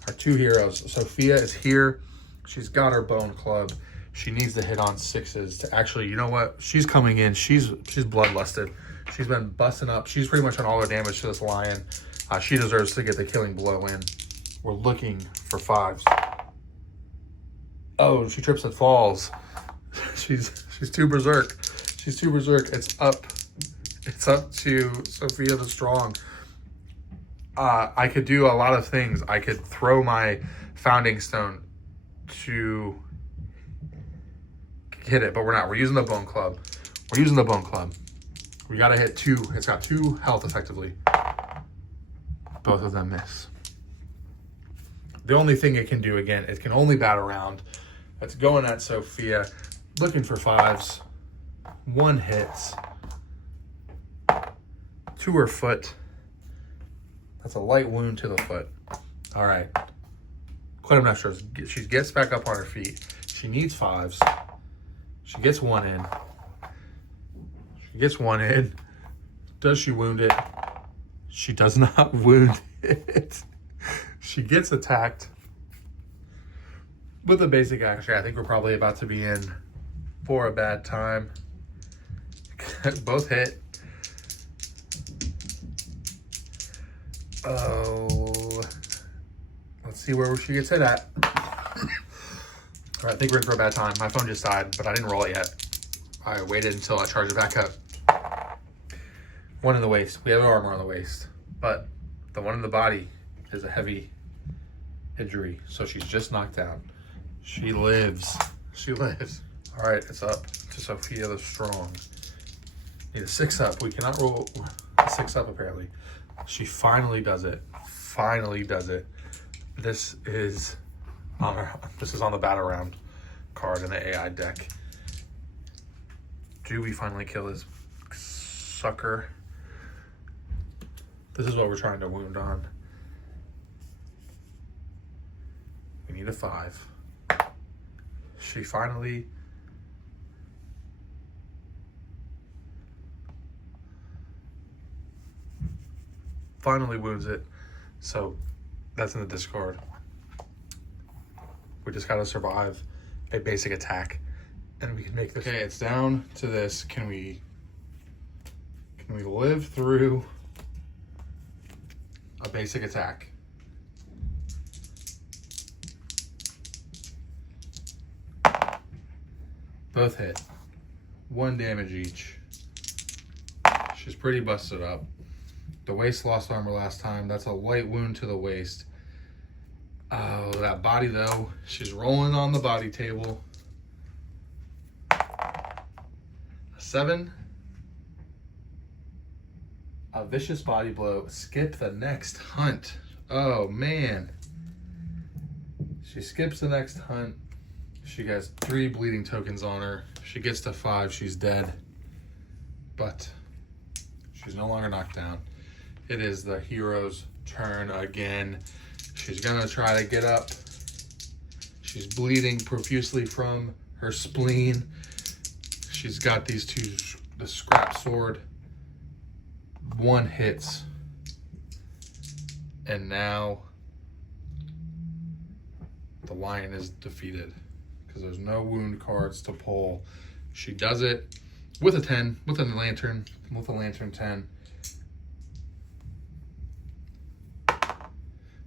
Our 2 heroes. Sophia is here. She's got her bone club. She needs to hit on 6s to actually, you know what? She's coming in. She's bloodlusted. She's been busting up. She's pretty much on all her damage to this lion. She deserves to get the killing blow in. We're looking for 5s. Oh, she trips and falls. She's too berserk. She's too berserk. It's up to Sophia the Strong. I could do a lot of things. I could throw my founding stone to hit it, but we're not. We're using the bone club. We're using the bone club. We gotta hit 2. It's got 2 health effectively. Both of them miss. The only thing it can do, again, it can only bat around. It's going at Sophia, looking for 5s. 1 hits. 2 her foot. That's a light wound to the foot. All right. Clytemnestra, she gets back up on her feet. She needs 5s. She gets 1 in. She gets 1 in. Does she wound it? She does not wound it. She gets attacked with a basic action. I think we're probably about to be in for a bad time. Both hit. Oh, let's see where she gets hit at. All right, I think we're in for a bad time. My phone just died, but I didn't roll it yet. I waited until I charged it back up. 1 in the waist. We have armor on the waist, but the one in the body is a heavy injury, so she's just knocked out. She lives. She lives. All right, it's up to Sophia the Strong. Need a 6 up. We cannot roll a 6 up apparently. She finally does it. Finally does it. This is on the battle round card in the AI deck. Do we finally kill this sucker? This is what we're trying to wound on. We need a 5. She finally wounds it. So that's in the discard. We just gotta survive a basic attack and we can make this. Okay, it's down to this. Can we live through a basic attack? Both hit. 1 damage each. She's pretty busted up. The waist lost armor last time. That's a light wound to the waist. Oh, that body though. She's rolling on the body table. A 7. A vicious body blow. Skip the next hunt. Oh man. She skips the next hunt. She gets 3 bleeding tokens on her. She gets to 5, she's dead. But she's no longer knocked down. It is the hero's turn again. She's gonna try to get up. She's bleeding profusely from her spleen. She's got these 2, the scrap sword. 1 hits. And now the lion is defeated because there's no wound cards to pull. She does it with a 10, with a lantern 10.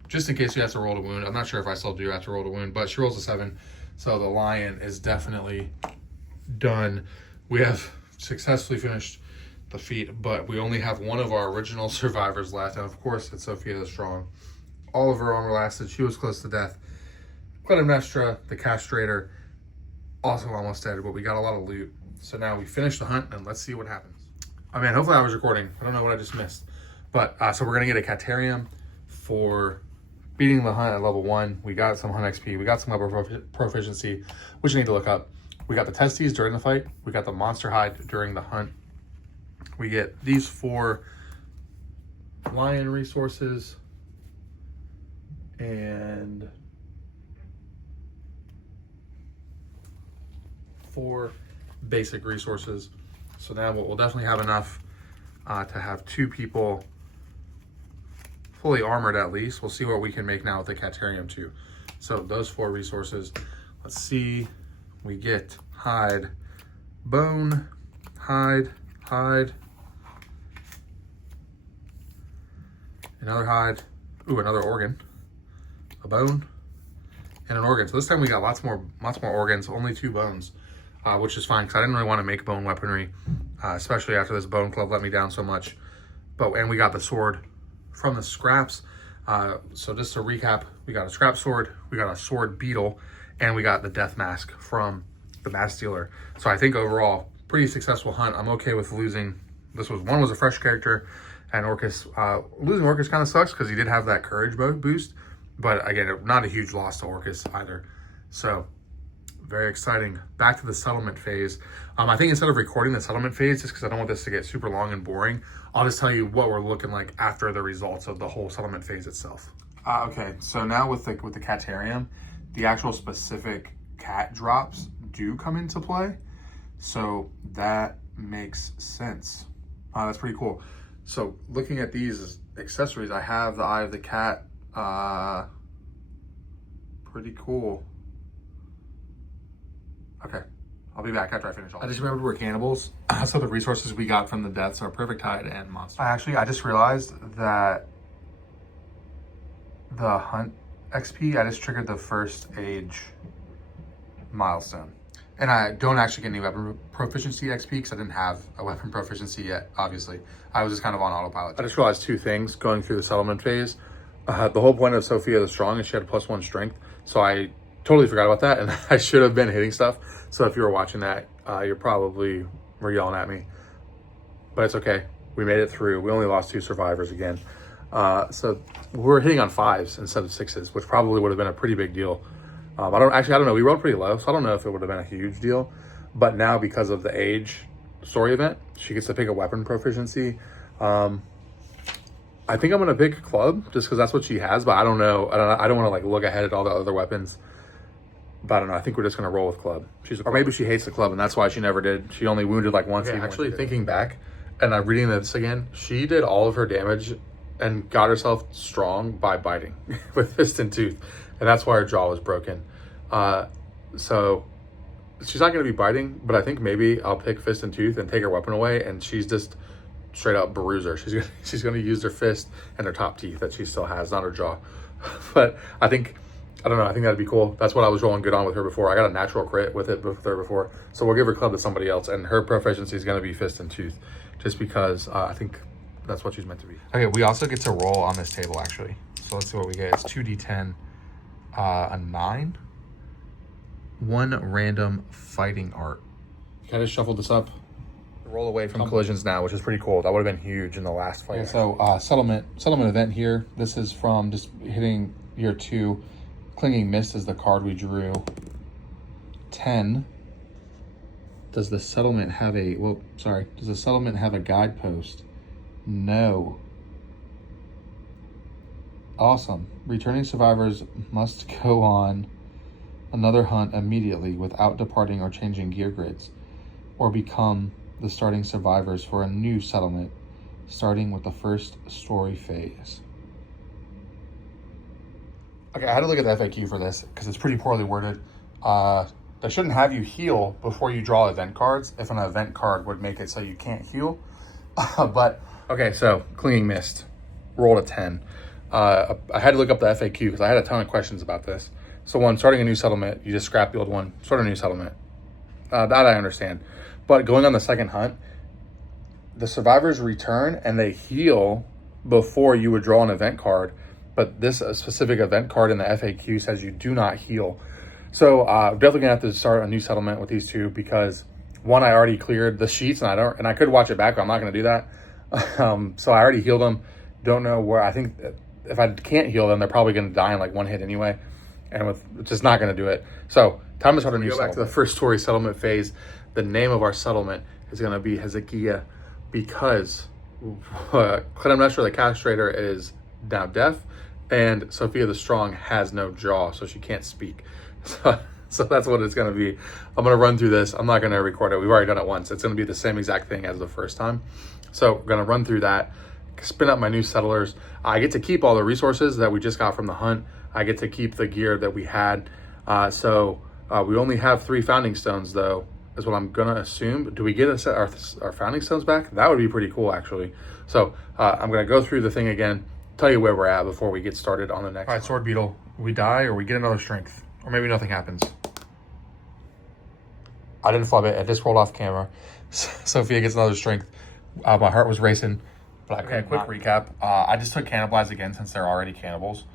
Just in case you have to roll a wound. I'm not sure if I still do have to roll a wound, but she rolls a 7. So the lion is definitely done. We have successfully finished the feat, but we only have one of our original survivors left. And of course, it's Sophia the Strong. All of her armor lasted. She was close to death. Clytemnestra, the castrator, also almost dead, but we got a lot of loot. So now we finished the hunt, and let's see what happens. Oh man, hopefully I was recording. I don't know what I just missed. But, so we're going to get a Caterium for beating the hunt at level 1. We got some hunt XP. We got some level proficiency, which you need to look up. We got the testes during the fight. We got the monster hide during the hunt. We get these 4 lion resources and 4 basic resources. So now we'll definitely have enough to have 2 people fully armored at least. We'll see what we can make now with the Caterium too. So those 4 resources. Let's see. We get hide, bone, hide, another hide, ooh, another organ, a bone, and an organ. So this time we got lots more organs, only 2 bones, which is fine because I didn't really want to make bone weaponry, especially after this bone club let me down so much. And we got the sword from the scraps. So just to recap, we got a scrap sword, we got a sword beetle, and we got the death mask from the mask dealer. So I think overall, pretty successful hunt. I'm okay with losing. One was a fresh character, and Orcus. Losing Orcus kind of sucks because he did have that courage boost, but again, not a huge loss to Orcus either. So very exciting. Back to the settlement phase. I think instead of recording the settlement phase, just because I don't want this to get super long and boring, I'll just tell you what we're looking like after the results of the whole settlement phase itself. Okay, so now with the Caterium, the actual specific cat drops do come into play. So that makes sense. That's pretty cool. So looking at these accessories, I have the Eye of the Cat. Pretty cool. Okay, I'll be back after I finish all. I just remembered we're cannibals. So the resources we got from the deaths are Perfect Hide and Monster. I just realized that the hunt XP, I just triggered the first age milestone. And I don't actually get any weapon proficiency XP because I didn't have a weapon proficiency yet, obviously. I was just kind of on autopilot. I just realized 2 things going through the settlement phase. The whole point of Sophia the Strong is she had a +1 strength. So I totally forgot about that, and I should have been hitting stuff. So if you were watching that, you're probably yelling at me. But it's okay. We made it through. We only lost 2 survivors again. So we're hitting on 5s instead of 6s, which probably would have been a pretty big deal. I don't know. We rolled pretty low, so I don't know if it would have been a huge deal. But now, because of the age story event, she gets to pick a weapon proficiency. I think I'm gonna pick club just because that's what she has. But I don't know. I don't want to like look ahead at all the other weapons. But I don't know. I think we're just gonna roll with club. Or maybe she hates the club, and that's why she never did. She only wounded like once. Okay, actually, thinking back, and I'm reading this again, she did all of her damage and got herself strong by biting with fist and tooth. And that's why her jaw was broken. So she's not going to be biting, but I think maybe I'll pick fist and tooth and take her weapon away, and she's just straight up bruiser. She's going to use her fist and her top teeth that she still has, not her jaw. But I think I don't know. I think that'd be cool. That's what I was rolling good on with her before. I got a natural crit with it with her before. So we'll give her club to somebody else. And her proficiency is going to be fist and tooth just because I think that's what she's meant to be. Okay, we also get to roll on this table, actually. So let's see what we get. It's 2d10, a 9. 1 random fighting art. Can I just shuffle this up? Roll away from collisions now, which is pretty cool. That would have been huge in the last fight. Okay, so settlement event here. This is from just hitting year 2. Clinging Mist is the card we drew. 10. Does the settlement have a, does the settlement have a guidepost? No. Awesome. Returning survivors must go on another hunt immediately without departing or changing gear grids, or become the starting survivors for a new settlement, starting with the first story phase. Okay, I had to look at the FAQ for this because it's pretty poorly worded. They shouldn't have you heal before you draw event cards if an event card would make it so you can't heal. But, okay, so Clinging Mist, rolled a 10. I had to look up the FAQ because I had a ton of questions about this. So one, starting a new settlement, you just scrap the old one, start a new settlement. That I understand. But going on the second hunt, the survivors return and they heal before you would draw an event card. But this specific event card in the FAQ says you do not heal. So I'm definitely gonna have to start a new settlement with these two because one, I already cleared the sheets and I could watch it back, but I'm not gonna do that. So I already healed them. Don't know where. I think if I can't heal them, they're probably gonna die in like one hit anyway, and with just not gonna do it. So time to start a new settlement. Go back to the first story settlement phase. The name of our settlement is gonna be Hezekiah because Clytemnestra the castrator is now deaf. And Sophia the Strong has no jaw, so she can't speak. So that's what it's going to be. I'm going to run through this. I'm not going to record it. We've already done it once. It's going to be the same exact thing as the first time. So we're going to run through that, spin up my new settlers. I get to keep all the resources that we just got from the hunt. I get to keep the gear that we had. So we only have 3 founding stones, though, is what I'm going to assume. Do we get our founding stones back? That would be pretty cool, actually. So I'm going to go through the thing again. Tell you where we're at before we get started on the next. All right, Sword Beetle, we die or we get another strength, or maybe nothing happens. I didn't flub it. I just rolled off camera. Sophia gets another strength. My heart was racing. But okay, quick recap. I just took Cannibalize again since they're already cannibals.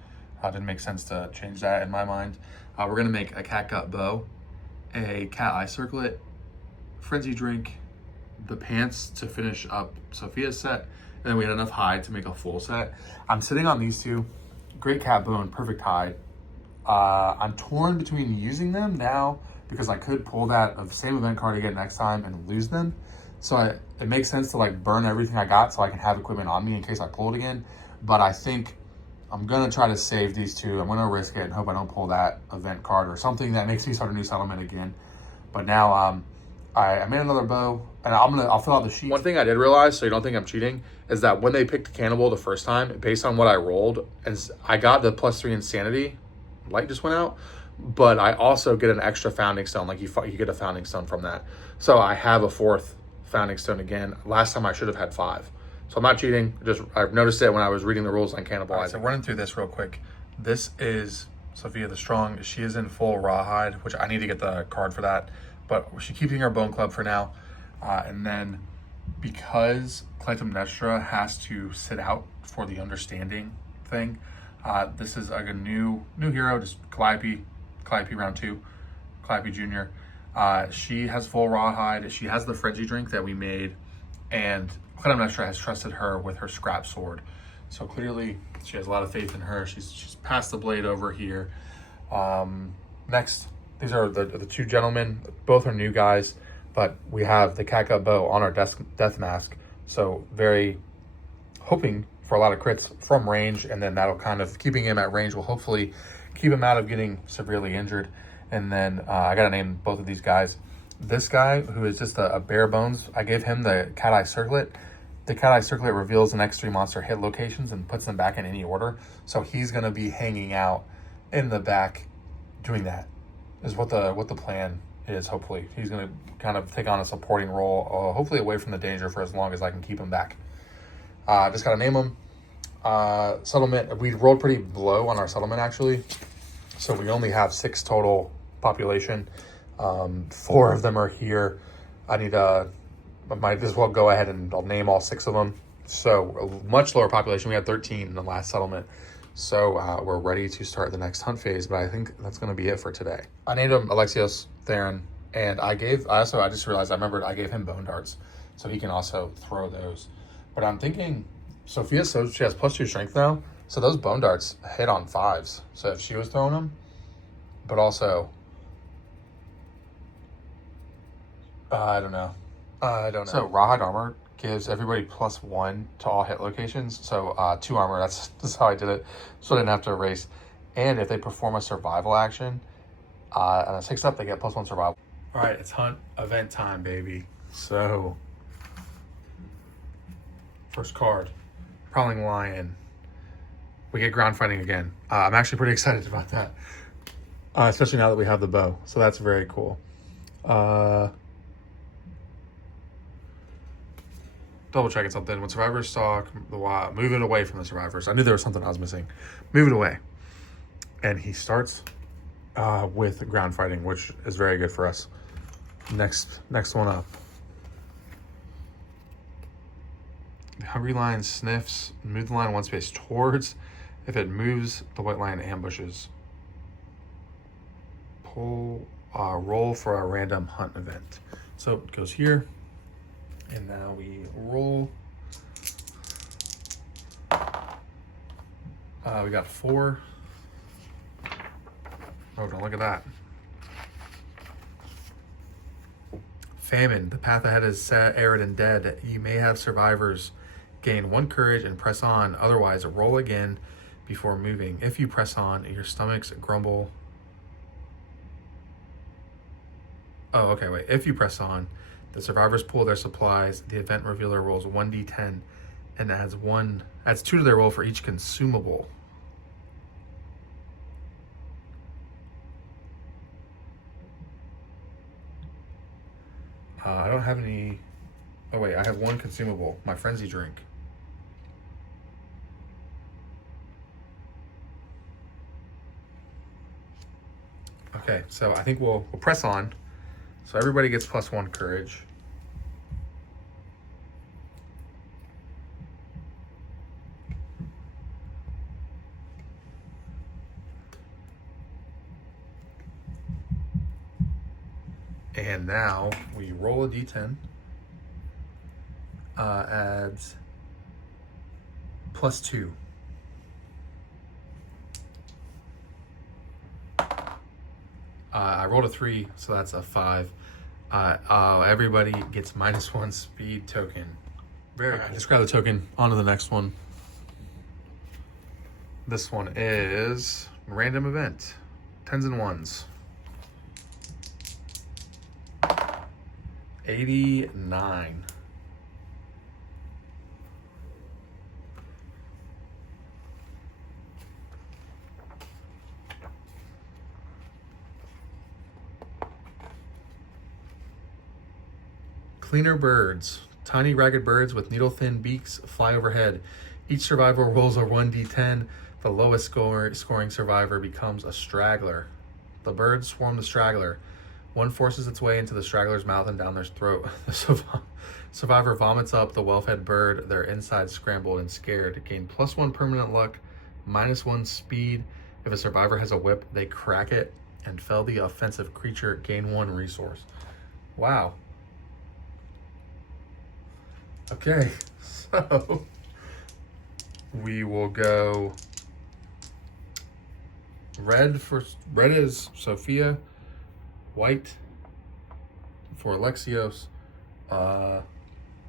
Didn't make sense to change that in my mind. We're gonna make a cat gut bow, a cat eye circlet, frenzy drink, the pants to finish up Sophia's set. And then we had enough hide to make a full set. I'm sitting on these two. Great cat bone, perfect hide. I'm torn between using them now because I could pull that same event card again next time and lose them. So it makes sense to like burn everything I got so I can have equipment on me in case I pull it again. But I think I'm gonna try to save these two. I'm gonna risk it and hope I don't pull that event card or something that makes me start a new settlement again. But now I made another bow and I'll fill out the sheet. One thing I did realize, so you don't think I'm cheating, is that when they picked Cannibal the first time, based on what I rolled, and I got the +3 insanity, light just went out, but I also get an extra founding stone. Like you get a founding stone from that. So I have a 4th founding stone again. Last time I should have had 5. So I'm not cheating. I've noticed it when I was reading the rules on Cannibal. All right, so running through this real quick. This is Sophia the Strong. She is in full rawhide, which I need to get the card for that. But she's keeping her bone club for now. And then because Clytemnestra has to sit out for the understanding thing, this is like a new hero, just Calliope round 2, Calliope Jr. She has full rawhide. She has the frenzy drink that we made, and Clytemnestra has trusted her with her scrap sword. So clearly she has a lot of faith in her. She's passed the blade over here. Next, these are the 2 gentlemen. Both are new guys, but we have the catgut bow on our death mask. So very hoping for a lot of crits from range, and then that'll kind of, keeping him at range will hopefully keep him out of getting severely injured. And then I gotta name both of these guys. This guy, who is just a bare bones, I gave him the cat eye circlet. The cat eye circlet reveals the next 3 monster hit locations and puts them back in any order. So he's gonna be hanging out in the back doing that, is what the plan is. Hopefully he's gonna kind of take on a supporting role, hopefully away from the danger for as long as I can keep him back. Just gotta name him. Settlement, we rolled pretty low on our settlement actually. So we only have 6 total population. 4 of them are here. I might as well go ahead and I'll name all 6 of them. So a much lower population. We had 13 in the last settlement. So we're ready to start the next hunt phase, but I think that's going to be it for today. I named him Alexios, Theron, and I just realized I remembered I gave him bone darts, so he can also throw those. But I'm thinking Sophia, so she has +2 strength now, so those bone darts hit on 5s. So if she was throwing them, but also, I don't know. So rawhide armor gives everybody +1 to all hit locations. So 2 armor, that's how I did it. So I didn't have to erase. And if they perform a survival action, and a 6 up, they get +1 survival. All right, it's hunt event time, baby. So first card, Prowling Lion. We get ground fighting again. I'm actually pretty excited about that. Especially now that we have the bow. So that's very cool. Double checking something. When survivors stalk the wild, move it away from the survivors. I knew there was something I was missing. Move it away. And he starts with ground fighting, which is very good for us. Next one up. The hungry lion sniffs. Move the lion 1 space towards. If it moves, the white lion ambushes. Roll for a random hunt event. So it goes here. And now we roll. We got 4. Oh, don't look at that. Famine. The path ahead is set, arid, and dead. You may have survivors gain 1 courage and press on. Otherwise, roll again before moving. If you press on, your stomachs grumble. Oh, okay, wait. If you press on, the survivors pull their supplies. The event revealer rolls 1d10 and adds 2 to their roll for each consumable. I don't have any. Oh wait, I have 1 consumable. My frenzy drink. Okay, so I think we'll press on. So everybody gets +1 courage. And now we roll a d10. Adds +2. I rolled a 3, so that's a 5. Everybody gets -1 speed token. Very cool. Just grab the token. On to the next one. This one is random event. 10s and 1s. 89. Cleaner birds. Tiny ragged birds with needle-thin beaks fly overhead. Each survivor rolls a 1d10. The lowest scoring survivor becomes a straggler. The birds swarm the straggler. One forces its way into the straggler's mouth and down their throat. The survivor vomits up the well-fed bird, their insides scrambled and scared. Gain +1 permanent luck, -1 speed. If a survivor has a whip, they crack it and fell the offensive creature. Gain 1 resource. Wow. Okay, so we will go red is Sophia, white for Alexios,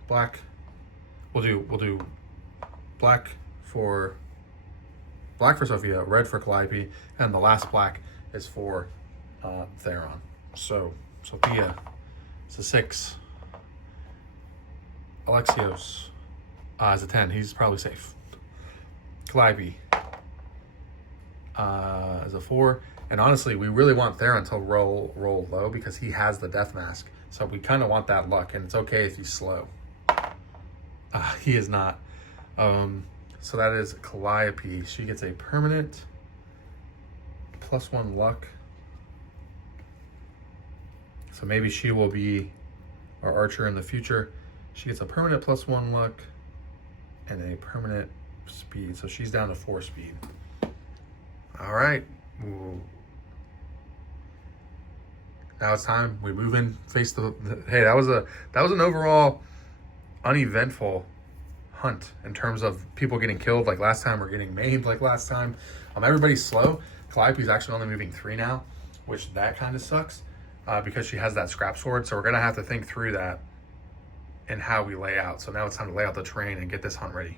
black. We'll do black for Sophia, red for Calliope, and the last black is for Theron. So Sophia, it's a 6. Alexios is a 10. He's probably safe. Calliope is a 4. And honestly, we really want Theron to roll low because he has the death mask. So we kind of want that luck, and it's okay if he's slow. He is not. So that is Calliope. She gets a permanent +1 luck. So maybe she will be our archer in the future. She gets a permanent +1 luck and a permanent speed. So she's down to 4 speed. All right. Ooh. Now it's time we move in, face the hey, that was an overall uneventful hunt in terms of people getting killed like last time or getting maimed like last time. Everybody's slow. Calliope's actually only moving 3 now, which that kind of sucks because she has that scrap sword. So we're gonna have to think through that and how we lay out. So now it's time to lay out the terrain and get this hunt ready.